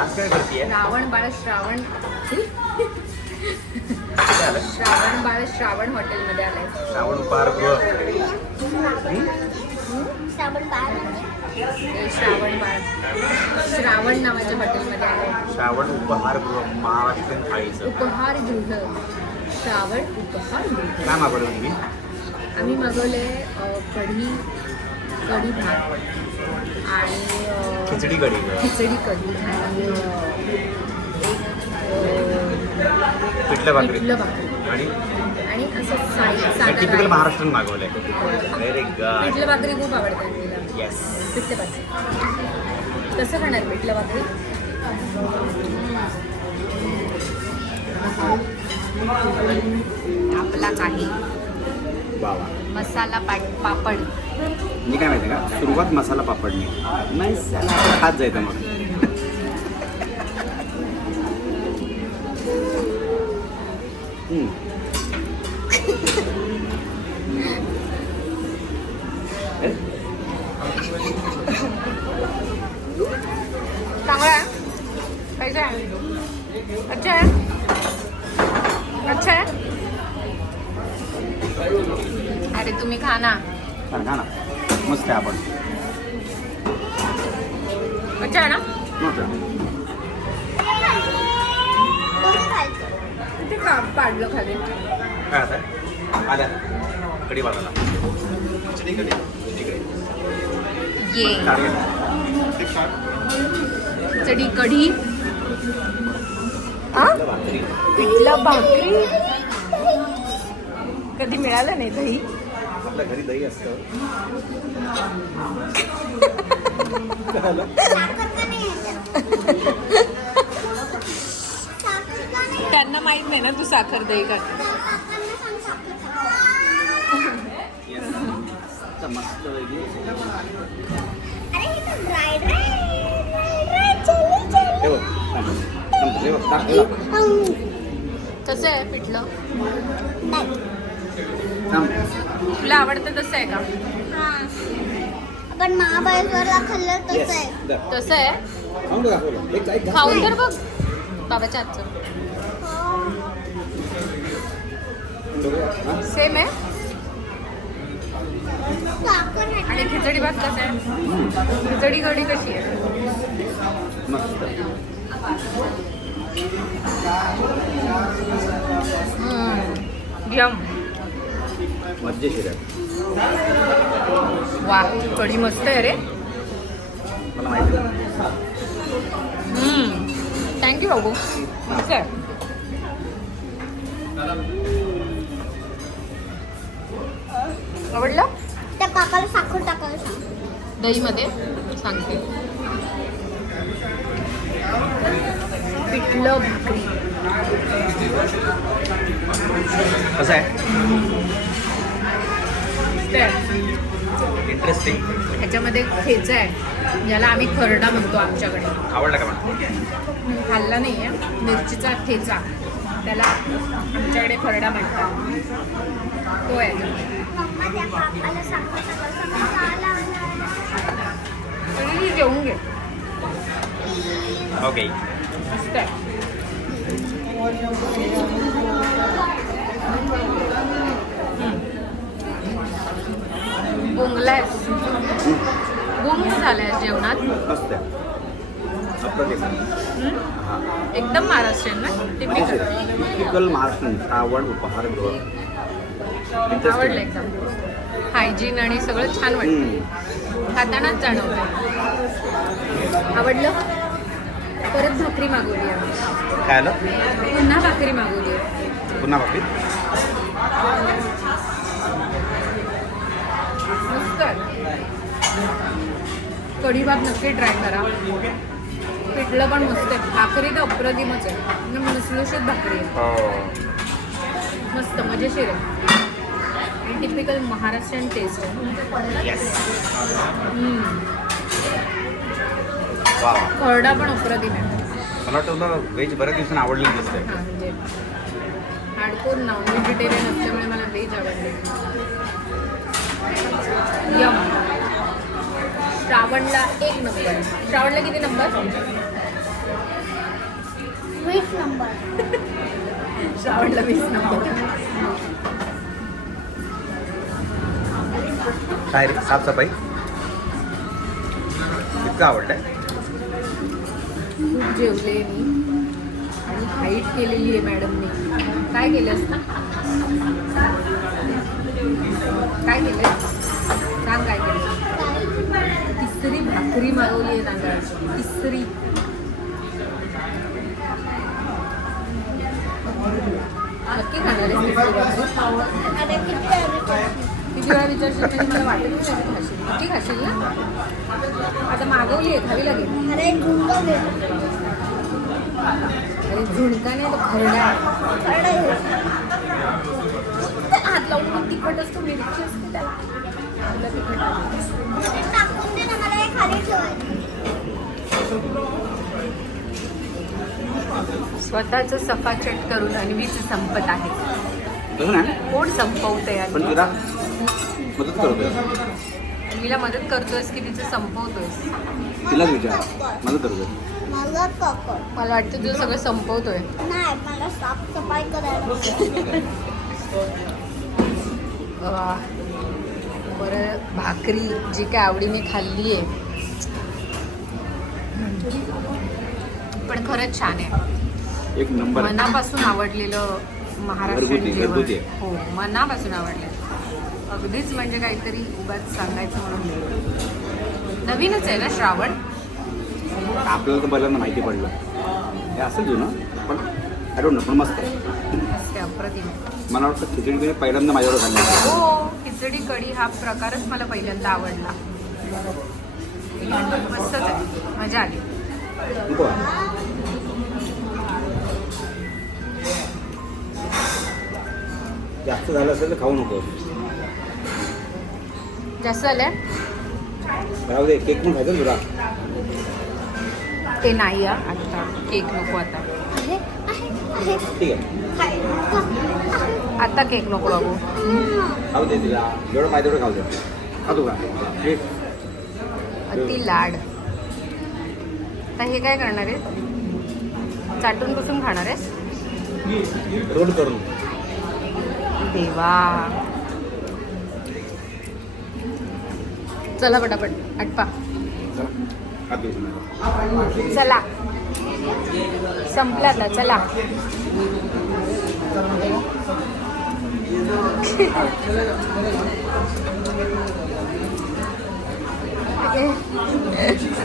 आज काय करतीये? श्रावण बाळ श्रावण हॉटेलमध्ये आलाय. श्रावण उपहारगृह. श्रावण नावाच्या हॉटेलमध्ये आलाय. श्रावण उपहारगृह महाराष्ट्रीयन थाळीचं. उपहारगृह. श्रावण उपहारगृह. काय मागवलं तुम्ही? आम्ही मागवले कढी भात आणि खिचडी कढी आणि पिठलं भाकरी पिठलं भाकरी आणि असं टिपिकल महाराष्ट्रीयन मागवलंय. Very good. पिठलं भाकरी खूप आवडते. येस. पिठलं भाकरी कसं खाणार पिठलं भाकरी? आपला काही बाबा मसाला पापड. मी काय माहिती का, सुरुवात मसाला पापडने मसाला खात जायचं मग. चांगला आहे. कैसा आहे? अच्छा है. अच्छा है. अरे तुम्ही खा ना. खा ना, मस्त आहे. आपण अच्छा आहे ना. ते पाडलं खाली. काय आता आल्या कढी वाटायला. खिचडी कढी ये खिचडी कढी पिठलं भाकरी. कधी मिळालं नाही दही. आपल्या घरी दही असतं. त्यांना माहित नाही ना तू साखर दही का. मस्त वेगळी. कसं आहे पिठलं? तुला आवडतं तसं आहे का? आपण महाबळेश्वरला खाल्लं तसं आहे. तसं आहे. खाऊन तर बघ बाबाच्या हातचं. सेम आहे. आणि खिचडी भात कसं आहे? खिचडी कढी कशी आहे? मस्त. यम. मजेशीर आहे. वा कढी मस्त आहे रे. मला माहिती आहे. थँक्यू बाबू. मस्त आहे. आवडलं? त्या काकाला साखर टाकायला सांग. दहीमध्ये सांगते. पिठलं भाकरी कसं आहे? मस्त आहे. इंटरेस्टिंग. ह्याच्यामध्ये ठेचा आहे. याला आम्ही खरडा म्हणतो आमच्याकडे. आवडलं का म्हणतो? खाल्ला नाही आहे. मिरचीचा ठेचा त्याला आमच्याकडे खरडा म्हणतात. तो आहे. मम्मा त्या काकाला साखर टाकायला तरी जेवून घे. ओके. मस्त आहे. गुंगलायस. गुंग झालाय जेवणात. मस्त आहे. अप्रतिम. हां. एकदम महाराष्ट्रीयन ना. टिपिकल. टिपिकल महाराष्ट्रीयन श्रावण उपहारगृह. आवडलं एकदम. हायजीन आणि सगळं छान वाटलं. खातानाच जाणवतं. आवडलं. परत भाकरी मागवली आहे. काय आलं? पुन्हा भाकरी मागवली आहे. पुन्हा भाकरी. मस्त आहे. कढी भात नक्की ट्राय करा. पिठलं पण मस्त आहे. भाकरी तर अप्रतिमच आहे. लुसलुशीत भाकरी आहे. मस्त मजेशीर आहे. आणि टिपिकल महाराष्ट्रीयन टेस्ट आहे. खरडा पण अप्रतिम आहे. मला वाटतं तुला व्हेज बऱ्याच दिवसांनी आवडलेलं दिसतंय. हां म्हणजे हार्डकोर नॉन व्हेजिटेरियन असल्यामुळे मला व्हेज आवडले. यम. श्रावणला 1 नंबर. श्रावणला किती नंबर? वीस नंबर. श्रावणला 20 नंबर. काय रे साफसफाई इतकं आवडलंय. खूप जेवले मी आणि हाईट केलेली आहे मॅडमने. काय केलं असतं? काय केलं सांग काय केलं. तिसरी भाकरी मागवली आहे तांदळाची. तिसरी. नक्की खाणार आहे तिसरी भाकरी? अरे किती आहे? किती वेळा विचारशील म्हणजे मला वाटत नाही कधी खाशील. नक्की खाशील ना? आता मागवली आहे, खावी लागेल. अरे झुंग घे. अरे झुणका नाही तो खरडा आहे. हात लावून पण तिखट असतो, मिरची असते त्याला. तुला तिखट लागेल. टाकून दे ना, मला हे खाली ठेवायचं. स्वतःचं सफाचट करून अन्वीच संपत आहे. तसं ना कोण संपवतंय पण अन्वी? तुला मदत करतोय. अन्वीला मदत करतोयस की तिचं संपवतोयस? तिलाच विचार मदत करतोय. मला काका मला वाटतं तुझं सगळं संपवतोय. नाही, मला साफसफाई करायला. बरं, भाकरी जी काय आवडीने खाल्ली आहे पण खरंच छान आहे. एक नंबर आहे. मनापासून आवडलेलं महाराष्ट्रीयन घरगुती जेवण. हो, मनापासून आवडलं. अगदीच म्हणजे काहीतरी उगाच सांगायचं म्हणून नाही. नवीनच आहे ना श्रावण? आपल्याला तर पहिल्यांदा माहिती पडलं हे असेल जुनं पण आय डोंट नो पण मस्त आहे. मस्त आहे, अप्रतिम. मला वाटतं खिचडी बिचडी पहिल्यांदा माझ्यावर खाल्ली. हो, खिचडी कढी हा प्रकारच मला पहिल्यांदा आवडला. मस्तच आहे, मजा आली. नको जास्त झालं असेल तर खाऊ नको. जास्त झालंय राहू दे. केक पण खायचं तुला. ते नाही आता केक नको. आता आहे आहे आहे. ठीक आहे खायचं. आता केक नको बाबू. खाऊ दे तुला जेवढं पाहिजे तेवढं खाऊ दे. खातो का ठीक. अति लाड. आता हे काय करणार आहे? चाटून पुसून खाणार आहेस? रोल करून देवा. चला पटापट आटपा. चला संपला आता. चला